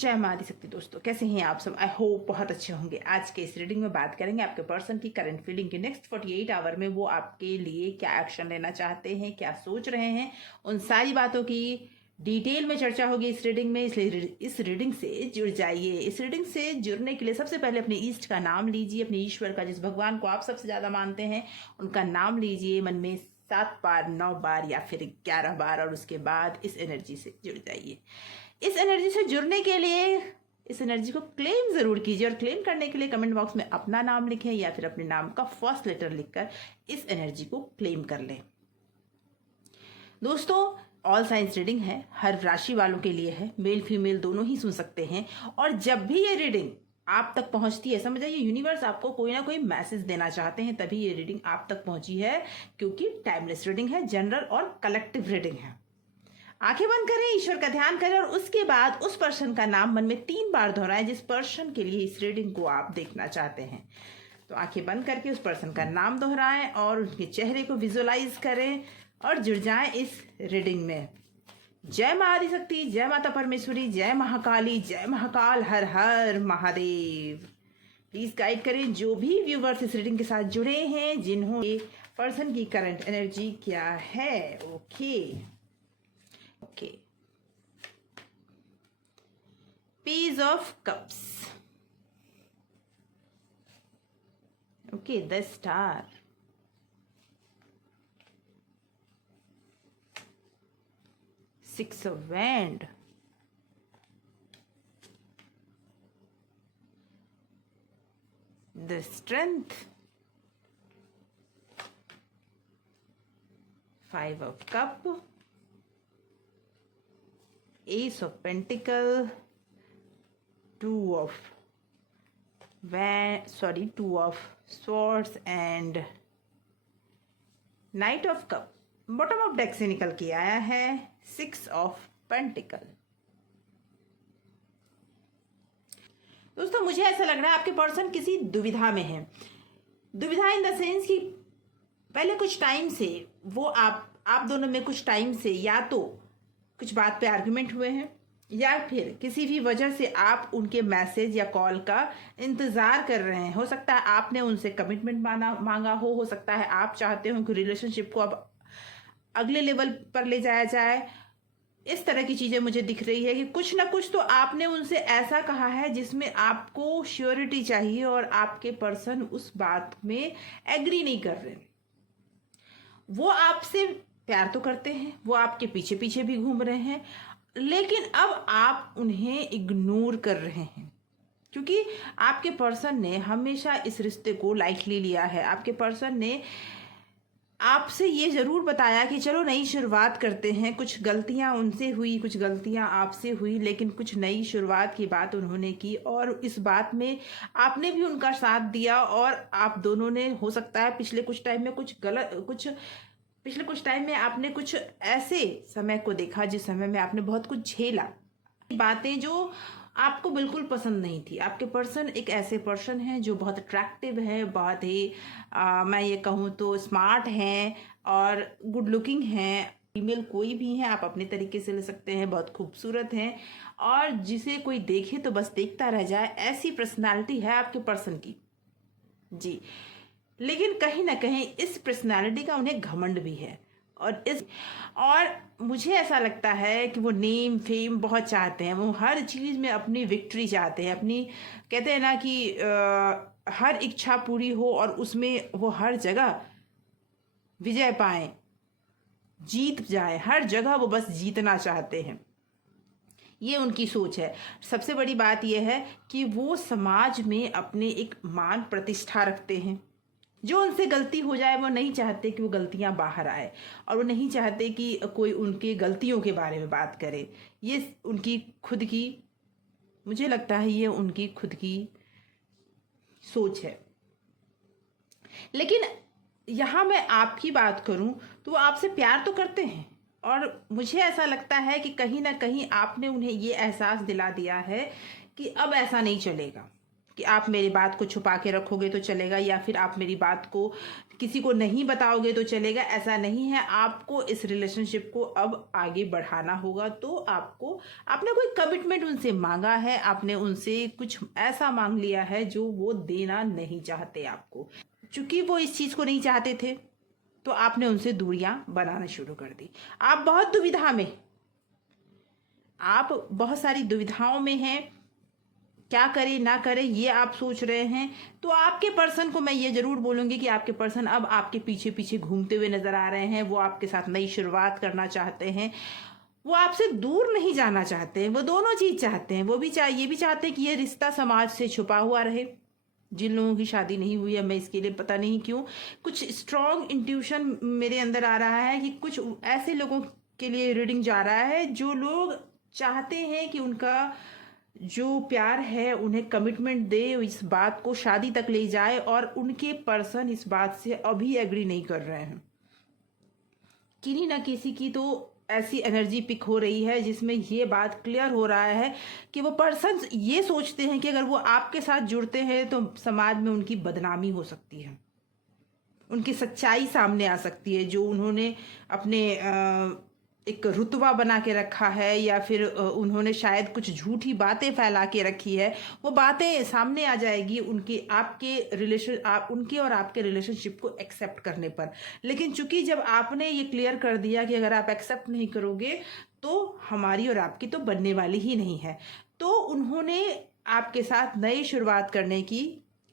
जय मां आदिशक्ति। दोस्तों कैसे हैं आप सब? आई होप बहुत अच्छे होंगे। आज के इस रीडिंग में बात करेंगे आपके पर्सन की करंट फीलिंग के नेक्स्ट 48 आवर में वो आपके लिए क्या एक्शन लेना चाहते हैं, क्या सोच रहे हैं, उन सारी बातों की डिटेल में चर्चा होगी इस रीडिंग में। इसलिए इस रीडिंग से जुड़ जाइए। इस रीडिंग से जुड़ने के लिए सबसे पहले अपने ईष्ट का नाम लीजिए, अपने ईश्वर का, जिस भगवान को आप सबसे ज्यादा मानते हैं उनका नाम लीजिए मन में 7 बार, 9 बार या फिर 11 बार, और उसके बाद इस एनर्जी से जुड़ जाइए। इस एनर्जी से जुड़ने के लिए इस एनर्जी को क्लेम जरूर कीजिए, और क्लेम करने के लिए कमेंट बॉक्स में अपना नाम लिखें या फिर अपने नाम का फर्स्ट लेटर लिखकर इस एनर्जी को क्लेम कर लें। दोस्तों ऑल साइंस रीडिंग है, हर राशि वालों के लिए है, मेल फीमेल दोनों ही सुन सकते हैं। और जब भी ये रीडिंग आप तक पहुंचती है, समझ जाइए यूनिवर्स आपको कोई ना कोई मैसेज देना चाहते हैं, तभी ये रीडिंग आप तक पहुंची है, क्योंकि टाइमलेस रीडिंग है, जनरल और कलेक्टिव रीडिंग है। आंखें बंद करें, ईश्वर का ध्यान करें और उसके बाद उस पर्सन का नाम मन में 3 बार दोहराएं जिस पर्सन के लिए इस रीडिंग को आप देखना चाहते हैं। तो आंखें बंद करके उस पर्सन का नाम दोहराएं और उनके चेहरे को विजुअलाइज करें और जुड़ जाएं इस रीडिंग में। जय मां आदिशक्ति, जय माता परमेश्वरी, जय महाकाली, जय महाकाल, हर हर महादेव। प्लीज गाइड करें जो भी व्यूवर्स इस रीडिंग के साथ जुड़े हैं, जिन्होंने पर्सन की करंट एनर्जी क्या है। Okay, Page of Cups. Okay, the Star. Six of Wands. The Strength. 5 of Cups. Ace of Pentacles. 2 of Swords and Knight of Cup। Bottom of deck से निकल के आया है 6 of Pentacles। दोस्तों मुझे ऐसा लग रहा है आपके पर्सन किसी दुविधा में है। दुविधा इन द सेंस कि पहले कुछ टाइम से वो आप दोनों में कुछ टाइम से या तो कुछ बात पे आर्गुमेंट हुए हैं, या फिर किसी भी वजह से आप उनके मैसेज या कॉल का इंतजार कर रहे हैं। हो सकता है आपने उनसे कमिटमेंट मांगा हो सकता है आप चाहते हो कि रिलेशनशिप को अब अगले लेवल पर ले जाया जाए। इस तरह की चीजें मुझे दिख रही है कि कुछ ना कुछ तो आपने उनसे ऐसा कहा है जिसमें आपको श्योरिटी चाहिए और आपके पर्सन उस बात में एग्री नहीं कर रहे। वो आपसे प्यार तो करते हैं, वो आपके पीछे पीछे भी घूम रहे हैं, लेकिन अब आप उन्हें इग्नोर कर रहे हैं, क्योंकि आपके पर्सन ने हमेशा इस रिश्ते को लाइटली लिया है। आपके पर्सन ने आपसे ये जरूर बताया कि चलो नई शुरुआत करते हैं। कुछ गलतियां उनसे हुई, कुछ गलतियां आपसे हुई, लेकिन कुछ नई शुरुआत की बात उन्होंने की और इस बात में आपने भी उनका साथ दिया। और आप दोनों ने, हो सकता है पिछले कुछ टाइम में आपने कुछ ऐसे समय को देखा जिस समय में आपने बहुत कुछ झेला, बातें जो आपको बिल्कुल पसंद नहीं थी। आपके पर्सन एक ऐसे पर्सन हैं जो बहुत अट्रैक्टिव है, बहुत ही मैं ये कहूँ तो स्मार्ट हैं और गुड लुकिंग हैं। फीमेल कोई भी है, आप अपने तरीके से ले सकते हैं, बहुत खूबसूरत हैं और जिसे कोई देखे तो बस देखता रह जाए, ऐसी पर्सनालिटी है आपके पर्सन की जी। लेकिन कहीं ना कहीं इस पर्सनालिटी का उन्हें घमंड भी है और मुझे ऐसा लगता है कि वो नेम फेम बहुत चाहते हैं। वो हर चीज में अपनी विक्ट्री चाहते हैं, अपनी, कहते हैं ना कि हर इच्छा पूरी हो और उसमें वो हर जगह विजय पाए, जीत जाए। हर जगह वो बस जीतना चाहते हैं, ये उनकी सोच है। सबसे बड़ी बात यह है कि वो समाज में अपने एक मान प्रतिष्ठा रखते हैं। जो उनसे गलती हो जाए वो नहीं चाहते कि वो गलतियां बाहर आए, और वो नहीं चाहते कि कोई उनके गलतियों के बारे में बात करे। ये उनकी खुद की, मुझे लगता है ये उनकी खुद की सोच है। लेकिन यहां मैं आपकी बात करूं तो वो आपसे प्यार तो करते हैं, और मुझे ऐसा लगता है कि कहीं ना कहीं आपने उन्हें ये एहसास दिला दिया है कि अब ऐसा नहीं चलेगा, कि आप मेरी बात को छुपा के रखोगे तो चलेगा, या फिर आप मेरी बात को किसी को नहीं बताओगे तो चलेगा। ऐसा नहीं है, आपको इस रिलेशनशिप को अब आगे बढ़ाना होगा। तो आपने कोई कमिटमेंट उनसे मांगा है, आपने उनसे कुछ ऐसा मांग लिया है जो वो देना नहीं चाहते आपको। चूंकि वो इस चीज को नहीं चाहते थे तो आपने उनसे दूरियां बनाना शुरू कर दी। आप बहुत सारी दुविधाओं में हैं, क्या करें ना करें ये आप सोच रहे हैं। तो आपके पर्सन को मैं ये जरूर बोलूंगी कि आपके पर्सन अब आपके पीछे पीछे घूमते हुए नजर आ रहे हैं। वो आपके साथ नई शुरुआत करना चाहते हैं, वो आपसे दूर नहीं जाना चाहते हैं। वो दोनों चीज चाहते हैं। ये भी चाहते हैं कि ये रिश्ता समाज से छुपा हुआ रहे। जिन लोगों की शादी नहीं हुई है, मैं इसके लिए पता नहीं क्यों कुछ स्ट्रॉन्ग इंट्यूशन मेरे अंदर आ रहा है कि कुछ ऐसे लोगों के लिए रीडिंग जा रहा है जो लोग चाहते हैं कि उनका जो प्यार है उन्हें कमिटमेंट दे, इस बात को शादी तक ले जाए, और उनके पर्सन इस बात से अभी एग्री नहीं कर रहे हैं। किसी ना किसी की तो ऐसी एनर्जी पिक हो रही है जिसमें ये बात क्लियर हो रहा है कि वो पर्सन ये सोचते हैं कि अगर वो आपके साथ जुड़ते हैं तो समाज में उनकी बदनामी हो सकती है, उनकी सच्चाई सामने आ सकती है। जो उन्होंने अपने एक रुतबा बना के रखा है, या फिर उन्होंने शायद कुछ झूठी बातें फैला के रखी है, वो बातें सामने आ जाएगी उनके उनके और आपके रिलेशनशिप को एक्सेप्ट करने पर। लेकिन चूंकि जब आपने ये क्लियर कर दिया कि अगर आप एक्सेप्ट नहीं करोगे तो हमारी और आपकी तो बनने वाली ही नहीं है, तो उन्होंने आपके साथ नई शुरुआत करने की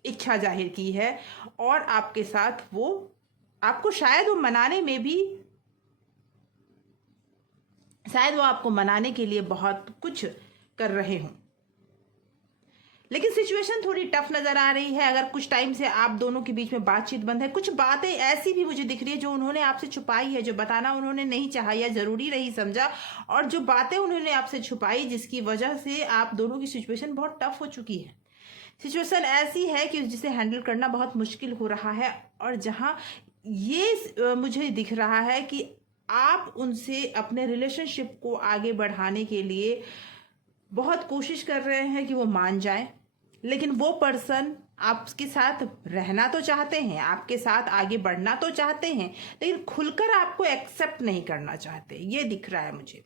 इच्छा जाहिर की है। और आपके साथ वो आपको शायद आपको मनाने के लिए बहुत कुछ कर रहे हों। लेकिन सिचुएशन थोड़ी टफ नजर आ रही है। अगर कुछ टाइम से आप दोनों के बीच में बातचीत बंद है, कुछ बातें ऐसी भी मुझे दिख रही है जो उन्होंने आपसे छुपाई है, जो बताना उन्होंने नहीं चाहा या जरूरी नहीं समझा, और जो बातें उन्होंने आपसे छुपाई जिसकी वजह से आप दोनों की सिचुएशन बहुत टफ हो चुकी है। सिचुएशन ऐसी है कि जिसे हैंडल करना बहुत मुश्किल हो रहा है, और जहां ये मुझे दिख रहा है कि आप उनसे अपने रिलेशनशिप को आगे बढ़ाने के लिए बहुत कोशिश कर रहे हैं कि वो मान जाए, लेकिन वो पर्सन आपके साथ रहना तो चाहते हैं, आपके साथ आगे बढ़ना तो चाहते हैं, लेकिन खुलकर आपको एक्सेप्ट नहीं करना चाहते, ये दिख रहा है मुझे।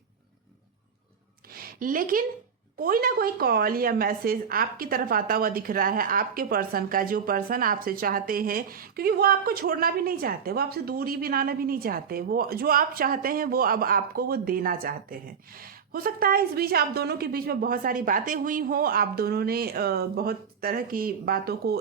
लेकिन कोई ना कोई कॉल या मैसेज आपकी तरफ आता हुआ दिख रहा है आपके पर्सन का, जो पर्सन आपसे चाहते हैं, क्योंकि वो आपको छोड़ना भी नहीं चाहते, वो आपसे दूरी बनाना भी नहीं चाहते। वो जो आप चाहते हैं वो अब आपको वो देना चाहते हैं। हो सकता है इस बीच आप दोनों के बीच में बहुत सारी बातें हुई हों, आप दोनों ने बहुत तरह की बातों को,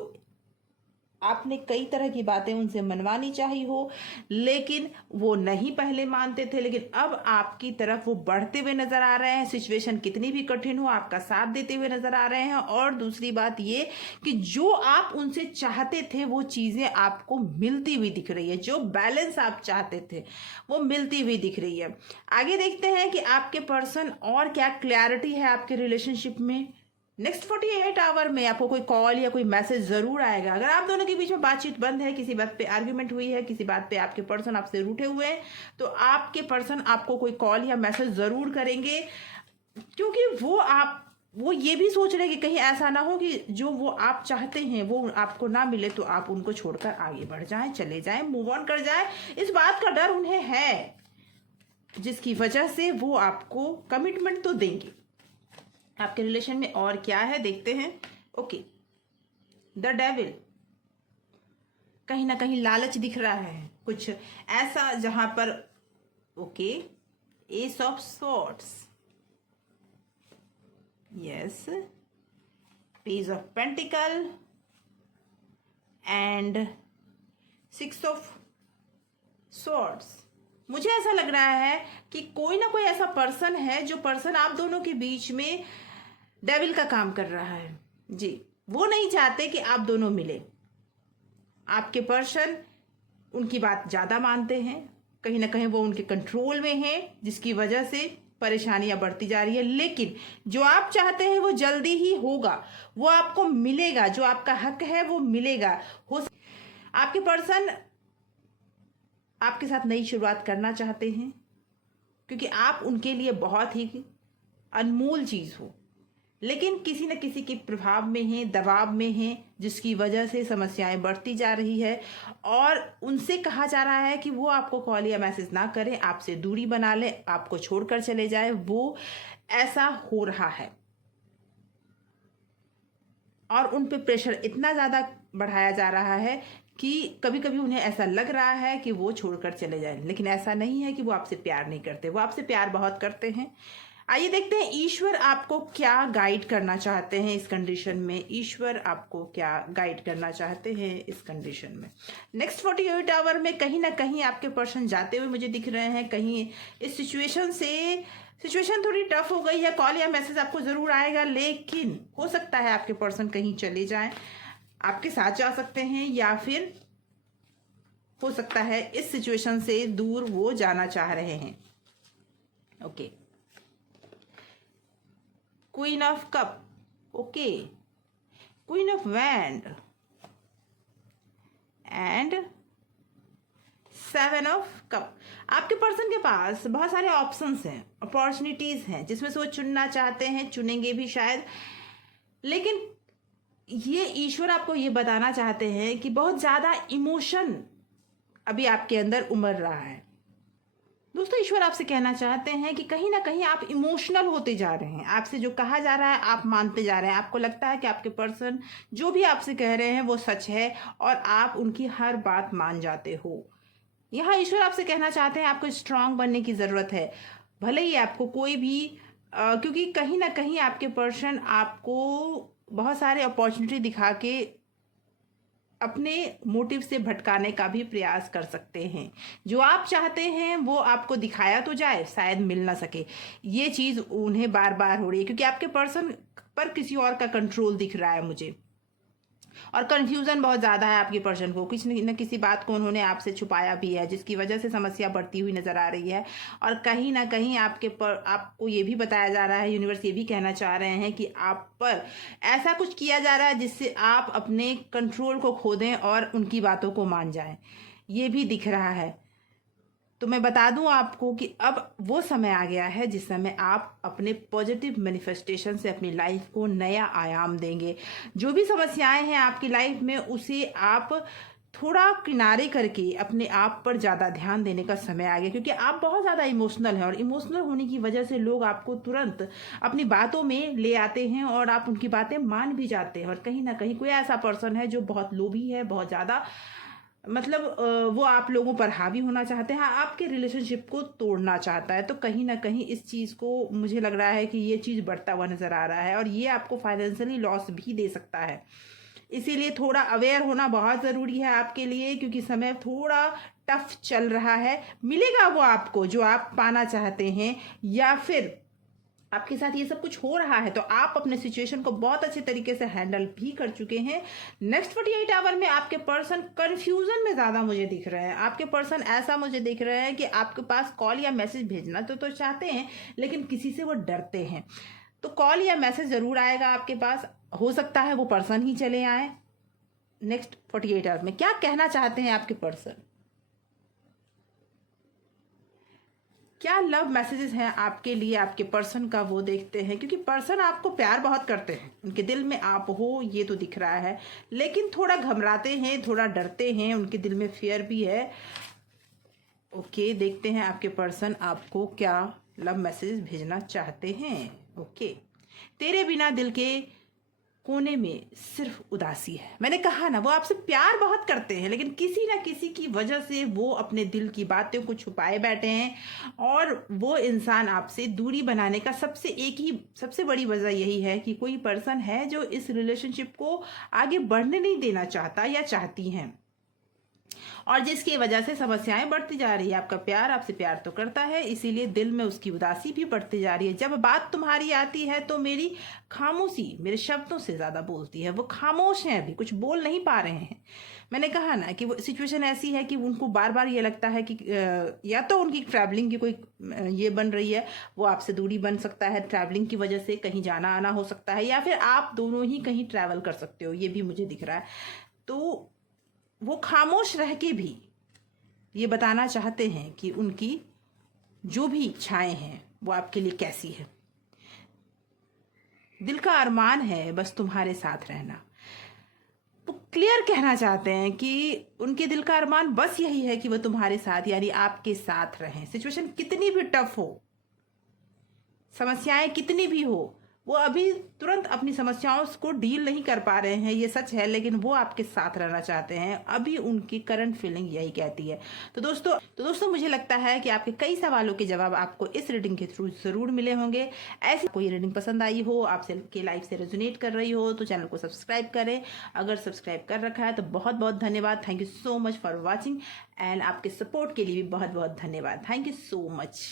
आपने कई तरह की बातें उनसे मनवानी चाहिए हो, लेकिन वो नहीं पहले मानते थे, लेकिन अब आपकी तरफ वो बढ़ते हुए नजर आ रहे हैं। सिचुएशन कितनी भी कठिन हो आपका साथ देते हुए नजर आ रहे हैं। और दूसरी बात ये कि जो आप उनसे चाहते थे वो चीजें आपको मिलती हुई दिख रही है, जो बैलेंस आप चाहते थे वो मिलती हुई दिख रही है। आगे देखते हैं कि आपके पर्सन और क्या क्लैरिटी है आपके रिलेशनशिप में। नेक्स्ट 48 आवर में आपको कोई कॉल या कोई मैसेज जरूर आएगा। अगर आप दोनों के बीच में बातचीत बंद है, किसी बात पे आर्ग्यूमेंट हुई है, किसी बात पे आपके पर्सन आपसे रूठे हुए हैं, तो आपके पर्सन आपको कोई कॉल या मैसेज जरूर करेंगे, क्योंकि वो ये भी सोच रहे हैं कि कहीं ऐसा ना हो कि जो वो आप चाहते हैं वो आपको ना मिले तो आप उनको छोड़कर आगे बढ़ जाएं, चले जाएं, मूव ऑन कर जाएं। इस बात का डर उन्हें है, जिसकी वजह से वो आपको कमिटमेंट तो देंगे। आपके रिलेशन में और क्या है देखते हैं। ओके, द डेविल, कहीं ना कहीं लालच दिख रहा है, कुछ ऐसा जहां पर, okay, S of swords, yes, page of pentacle and 6 of swords. मुझे ऐसा लग रहा है कि कोई ना कोई ऐसा पर्सन है जो पर्सन आप दोनों के बीच में डेविल का काम कर रहा है जी। वो नहीं चाहते कि आप दोनों मिले। आपके पर्सन उनकी बात ज्यादा मानते हैं, कहीं ना कहीं वो उनके कंट्रोल में है, जिसकी वजह से परेशानियां बढ़ती जा रही है। लेकिन जो आप चाहते हैं वो जल्दी ही होगा, वो आपको मिलेगा, जो आपका हक है वो मिलेगा। आपके पर्सन आपके साथ नई शुरुआत करना चाहते हैं, क्योंकि आप उनके लिए बहुत ही अनमोल चीज हो। लेकिन किसी न किसी के प्रभाव में हैं, दबाव में हैं, जिसकी वजह से समस्याएं बढ़ती जा रही है और उनसे कहा जा रहा है कि वो आपको कॉल या मैसेज ना करें, आपसे दूरी बना लें, आपको छोड़कर चले जाए। वो ऐसा हो रहा है और उन पे प्रेशर इतना ज़्यादा बढ़ाया जा रहा है कि कभी कभी उन्हें ऐसा लग रहा है कि वो छोड़कर चले जाएं, लेकिन ऐसा नहीं है कि वो आपसे प्यार नहीं करते, वो आपसे प्यार बहुत करते हैं। आइए देखते हैं ईश्वर आपको क्या गाइड करना चाहते हैं इस कंडीशन में। ईश्वर आपको क्या गाइड करना चाहते हैं इस कंडीशन में। नेक्स्ट 48 आवर में कहीं ना कहीं आपके पर्सन जाते हुए मुझे दिख रहे हैं। कहीं इस सिचुएशन थोड़ी टफ हो गई है, कॉल या मैसेज आपको जरूर आएगा, लेकिन हो सकता है आपके पर्सन कहीं चले जाएं, आपके साथ जा सकते हैं, या फिर हो सकता है इस सिचुएशन से दूर वो जाना चाह रहे हैं। Okay, queen of cup, okay, queen of wand and 7 of cup. आपके पर्सन के पास बहुत सारे ऑप्शंस हैं, अपॉर्चुनिटीज हैं, जिसमें से वो चुनना चाहते हैं, चुनेंगे भी शायद, लेकिन ये ईश्वर आपको ये बताना चाहते हैं कि बहुत ज्यादा इमोशन अभी आपके अंदर उमड़ रहा है। दोस्तों, ईश्वर आपसे कहना चाहते हैं कि कहीं ना कहीं आप इमोशनल होते जा रहे हैं। आपसे जो कहा जा रहा है आप मानते जा रहे हैं। आपको लगता है कि आपके पर्सन जो भी आपसे कह रहे हैं वो सच है और आप उनकी हर बात मान जाते हो। यहाँ ईश्वर आपसे कहना चाहते हैं आपको स्ट्रांग बनने की ज़रूरत है। भले ही आपको कोई भी क्योंकि कहीं ना कहीं आपके पर्सन आपको बहुत सारे अपॉर्चुनिटी दिखा के अपने मोटिव से भटकाने का भी प्रयास कर सकते हैं। जो आप चाहते हैं वो आपको दिखाया तो जाए, शायद मिल ना सके। ये चीज़ उन्हें बार बार हो रही है क्योंकि आपके पर्सन पर किसी और का कंट्रोल दिख रहा है मुझे, और कंफ्यूजन बहुत ज़्यादा है आपके पर्सन को। किसी न किसी बात को उन्होंने आपसे छुपाया भी है, जिसकी वजह से समस्या बढ़ती हुई नजर आ रही है। और कहीं ना कहीं आपको ये भी बताया जा रहा है, यूनिवर्स ये भी कहना चाह रहे हैं कि आप पर ऐसा कुछ किया जा रहा है जिससे आप अपने कंट्रोल को खो दें और उनकी बातों को मान जाएं। ये भी दिख रहा है। तो मैं बता दूं आपको कि अब वो समय आ गया है जिस समय आप अपने पॉजिटिव मैनिफेस्टेशन से अपनी लाइफ को नया आयाम देंगे। जो भी समस्याएं हैं आपकी लाइफ में उसे आप थोड़ा किनारे करके अपने आप पर ज़्यादा ध्यान देने का समय आ गया, क्योंकि आप बहुत ज़्यादा इमोशनल हैं और इमोशनल होने की वजह से लोग आपको तुरंत अपनी बातों में ले आते हैं और आप उनकी बातें मान भी जाते हैं। और कहीं ना कहीं कोई ऐसा पर्सन है जो बहुत लोभी है, बहुत ज़्यादा, मतलब वो आप लोगों पर हावी होना चाहते हैं, आपके रिलेशनशिप को तोड़ना चाहता है। तो कहीं ना कहीं इस चीज़ को मुझे लग रहा है कि ये चीज़ बढ़ता हुआ नज़र आ रहा है और ये आपको फाइनेंशियली लॉस भी दे सकता है। इसीलिए थोड़ा अवेयर होना बहुत ज़रूरी है आपके लिए, क्योंकि समय थोड़ा टफ चल रहा है। मिलेगा वो आपको जो आप पाना चाहते हैं, या फिर आपके साथ ये सब कुछ हो रहा है तो आप अपने सिचुएशन को बहुत अच्छे तरीके से हैंडल भी कर चुके हैं। नेक्स्ट 48 आवर में आपके पर्सन कंफ्यूजन में ज़्यादा मुझे दिख रहे हैं। आपके पर्सन ऐसा मुझे दिख रहे हैं कि आपके पास कॉल या मैसेज भेजना तो चाहते हैं, लेकिन किसी से वो डरते हैं। तो कॉल या मैसेज ज़रूर आएगा आपके पास, हो सकता है वो पर्सन ही चले आए। नेक्स्ट 48 आवर में क्या कहना चाहते हैं आपके पर्सन, क्या लव मैसेजेस हैं आपके लिए आपके पर्सन का, वो देखते हैं। क्योंकि पर्सन आपको प्यार बहुत करते हैं, उनके दिल में आप हो ये तो दिख रहा है, लेकिन थोड़ा घबराते हैं, थोड़ा डरते हैं, उनके दिल में फियर भी है। ओके, देखते हैं आपके पर्सन आपको क्या लव मैसेजेस भेजना चाहते हैं। ओके, तेरे बिना दिल के कोने में सिर्फ उदासी है। मैंने कहा ना, वो आपसे प्यार बहुत करते हैं, लेकिन किसी ना किसी की वजह से वो अपने दिल की बातों को छुपाए बैठे हैं और वो इंसान आपसे दूरी बनाने का सबसे बड़ी वजह यही है कि कोई पर्सन है जो इस रिलेशनशिप को आगे बढ़ने नहीं देना चाहता या चाहती हैं, और जिसकी वजह से समस्याएं बढ़ती जा रही है। आपका प्यार आपसे प्यार तो करता है, इसीलिए दिल में उसकी उदासी भी बढ़ती जा रही है। जब बात तुम्हारी आती है तो मेरी खामोशी मेरे शब्दों से ज़्यादा बोलती है। वो खामोश हैं, अभी कुछ बोल नहीं पा रहे हैं। मैंने कहा ना कि वो सिचुएशन ऐसी है कि उनको बार बार ये लगता है कि या तो उनकी ट्रैवलिंग की कोई ये बन रही है, वो आपसे दूरी बन सकता है ट्रैवलिंग की वजह से, कहीं जाना आना हो सकता है, या फिर आप दोनों ही कहीं ट्रैवल कर सकते हो, ये भी मुझे दिख रहा है। तो वो खामोश रह के भी ये बताना चाहते हैं कि उनकी जो भी इच्छाएं हैं वो आपके लिए कैसी है। दिल का अरमान है बस तुम्हारे साथ रहना। वो क्लियर कहना चाहते हैं कि उनके दिल का अरमान बस यही है कि वो तुम्हारे साथ यानी आपके साथ रहें। सिचुएशन कितनी भी टफ हो, समस्याएं कितनी भी हो, वो अभी तुरंत अपनी समस्याओं को डील नहीं कर पा रहे हैं, ये सच है, लेकिन वो आपके साथ रहना चाहते हैं। अभी उनकी करंट फीलिंग यही कहती है। तो दोस्तों मुझे लगता है कि आपके कई सवालों के जवाब आपको इस रीडिंग के थ्रू जरूर मिले होंगे। ऐसी कोई रीडिंग पसंद आई हो, आपसे के लाइफ से रेजोनेट कर रही हो, तो चैनल को सब्सक्राइब करें। अगर सब्सक्राइब कर रखा है तो बहुत बहुत धन्यवाद। Thank you so much for watching and आपके सपोर्ट के लिए भी बहुत बहुत धन्यवाद। Thank you so much.